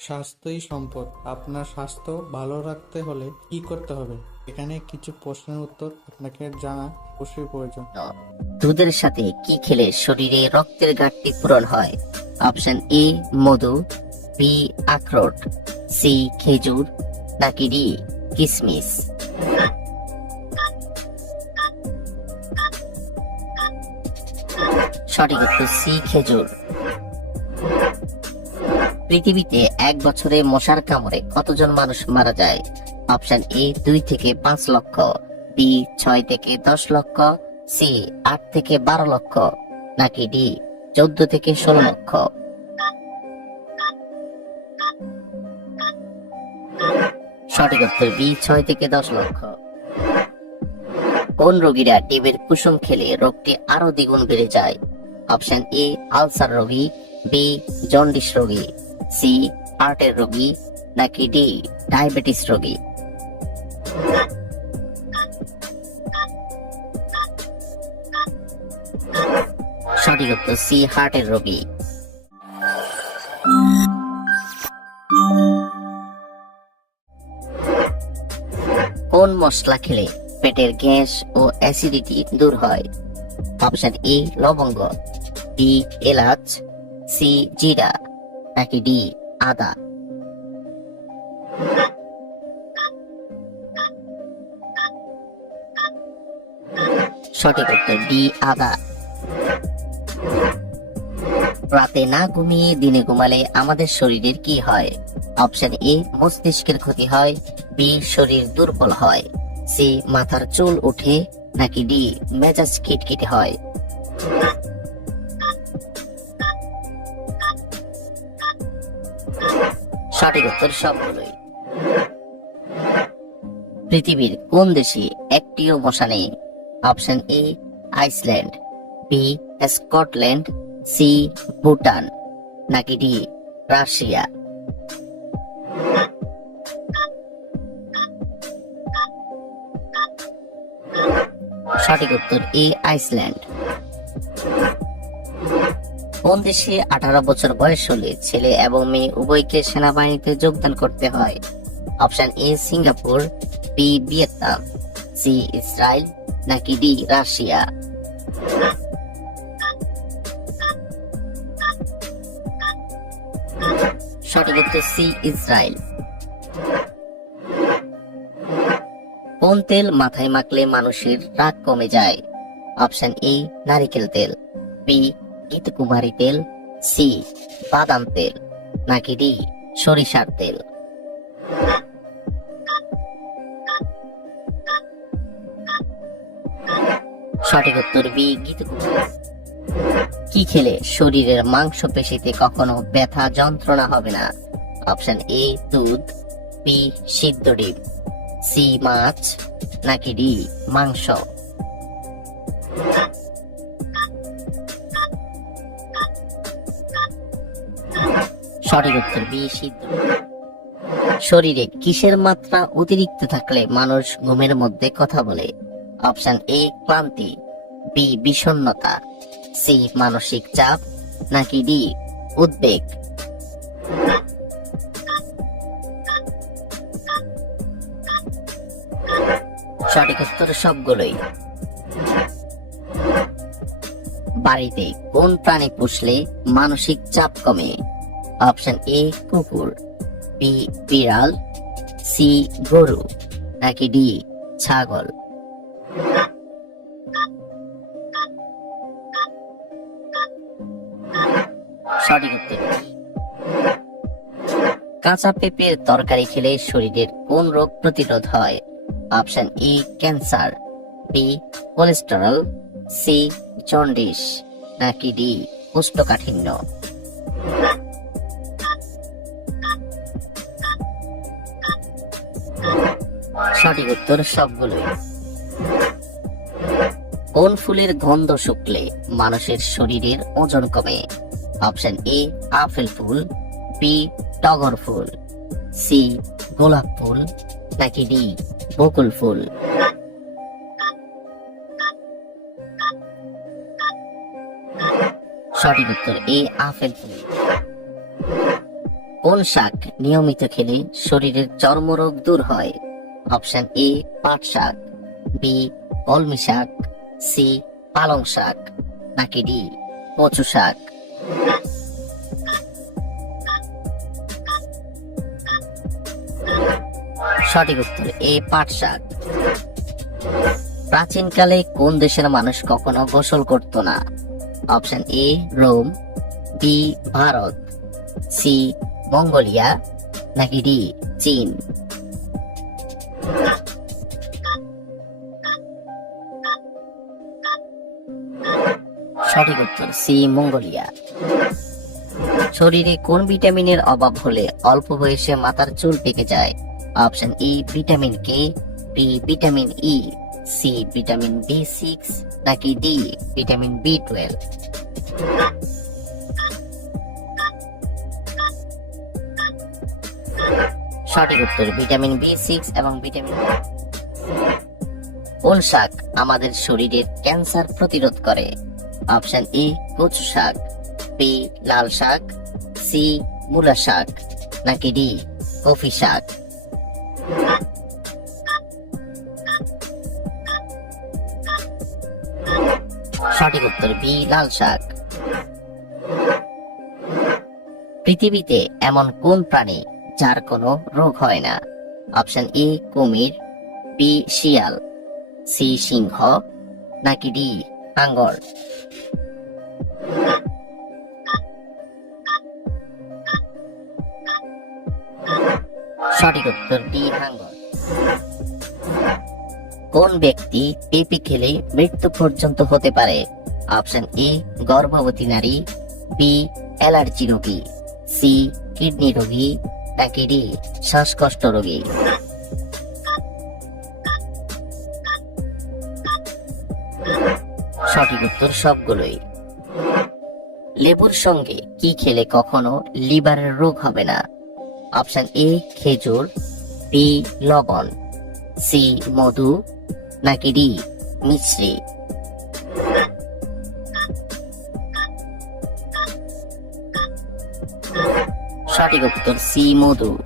স্বাস্থ্যই সম্পদ। আপনার স্বাস্থ্য ভালো রাখতে হলে কি করতে হবে? এখানে কিছু প্রশ্নের উত্তর আপনাকে জানা অবশ্যই প্রয়োজন। দুধের সাথে কি খেলে শরীরে রক্তের ঘাটতি পূরণ হয়? অপশন এ, মধু, বি, আখরোট, সি, খেজুর, নাকি ডি, কিসমিস? সঠিক উত্তর সি, খেজুর। পৃথিবীতে এক বছরে মশার কামড়ে কতজন মানুষ মারা যায়? অপশন এ, দুই থেকে পাঁচ লক্ষ, বি, ছয় থেকে দশ লক্ষ, সি, আট থেকে বারো লক্ষ, নাকি ডি, চোদ্দ থেকে ষোলো লক্ষ? সঠিক উত্তর বি, ছয় থেকে দশ লক্ষ। কোন রোগীরা ডিমের কুসুম খেলে রোগটি আরও দ্বিগুণ বেড়ে যায়? অপশন এ, আলসার রোগী, বি, জন্ডিস রোগী। সি হার্টের রোগী নাকি ডি ডায়াবেটিস রোগী? সঠিক উত্তর সি হার্টের রোগী। কোন মশলা খেলে পেটের গ্যাস ও অ্যাসিডিটি দূর হয়? অপশন এ লবঙ্গ। বি এলাচ। সি জিরা। নাকি ডি আদা। সঠিক উত্তর ডি, আদা। রাতে না ঘুমিয়ে দিনে ঘুমালে আমাদের শরীরের কি হয়? অপশন এ, মস্তিষ্কের ক্ষতি হয়। বি, শরীর দুর্বল হয়। সি, মাথার চুল ওঠে নাকি ডি, মেজাজ খিটখিটে হয়। সঠিক উত্তর সবগুলোই পৃথিবীর কোন দেশে একটিও মশা নেই? Option A, Iceland, B, Scotland, C, Bhutan, নাকি ডি, রাশিয়া? সঠিক উত্তর এ, আইসল্যান্ড। কোন আঠারো বছর বয়স হলে ছেলে এবং মেয়ে উভয়কে সেনাবাহিনীতে যোগদান করতে হয়? Option A, Singapore B Vietnam C Israel, নাকি ডি রাশিয়া? সঠিক উত্তর সি ইসরায়েল। কোন তেল মাথায় মাখলে মানুষের রাগ কমে যায়? অপশন এ, নারিকেল তেল। বি ঘৃতকুমারী তেল, সি, বাদাম তেল, নাকি ডি, সরিষার তেল। সঠিক উত্তর বি ঘৃতকুমারী কি খেলে শরীরের মাংস পেশিতে কখনো ব্যথা, যন্ত্রণা হবে না? অপশন এ, দুধ, বি, সিদ্ধ ডিম, সি, মাছ, নাকি ডি, মাংস। সঠিক উত্তর বি, সিদ্ধ। শরীরে কিসের মাত্রা অতিরিক্ত থাকলে মানুষ ঘুমের মধ্যে কথা বলে? অপশন এ, ক্লান্তি। বি, বিষণ্ণতা। সি, মানসিক চাপ। নাকি ডি, উদ্বেগ। সঠিক উত্তর সবগুলোই। বাড়িতে কোন প্রাণী পুষলে মানসিক চাপ কমে? অপশন এ কুকুর, বি বিড়াল, সি গরু, নাকি ডি ছাগল? সঠিক উত্তর কাঁচা পেঁপের তরকারি খেলে শরীরের কোন রোগ প্রতিরোধ হয়? Option E cancer, B cholesterol, C jaundice, নাকি ডি কোষ্ঠকাঠিন্য? সঠিক উত্তর সবগুলোই। কোন ফুলের গন্ধ শুকলে মানুষের শরীরের ওজন কমে? অপশন এ, আপেল ফুল, বি, টগর ফুল, সি, গোলাপ ফুল, নাকি ডি, বকুল ফুল। সঠিক উত্তর এ, আপেল ফুল। কোন শাক নিয়মিত খেলে শরীরের চর্মরোগ দূর হয়? অপশন এ, পাট শাক, বি, কলমি শাক, সি, পালং শাক, নাকি ডি, কচু শাক। সঠিক উত্তর এ, পাট শাক। প্রাচীনকালে কোন দেশের মানুষ কখনো গোসল করত না? Option A, Rome, B, Bharat, C, Mongolia, নাকি ডি, চীন? সঠিক উত্তর, সি, মঙ্গোলিয়া। শরীরে কোন ভিটামিনের অভাব হলে অল্প বয়সে মাথার চুল পেকে যায়? Option E vitamin K, B, vitamin E, C, vitamin B six, নাকি ডি, ভিটামিন বি টুয়েলভ। সঠিক উত্তর, ভিটামিন বি সিক্স এবং ভিটামিন কোন শাক আমাদের শরীরের ক্যান্সার প্রতিরোধ করে? অপশন এ কচু শাক বি লাল শাক সি মূলা শাক, নাকি ডি কফি শাক? সঠিক উত্তর বি লাল শাক। পৃথিবীতে এমন কোন প্রাণী যার কোনো রোগ হয় না? অপশন এ কুমির বি শিয়াল সি সিংহ, নাকি ডি হাঙ্গর সঠিক উত্তর ডি হাঙ্গর কোন ব্যক্তি পেঁপে খেলে মৃত্যু পর্যন্ত হতে পারে? অপশন এ, গর্ভবতী নারী, বি, অ্যালার্জি রোগী, সি, কিডনি রোগী, নাকি ডি, শ্বাসকষ্ট রোগী? সঠিক উত্তর সবগুলোই। লেবুর সঙ্গে কি খেলে কখনো লিভারের রোগ হবে না? অপশন এ, খেজুর বি লবণ সি মধু, নাকি ডি মিশ্রি সঠিক উত্তর সি মধু।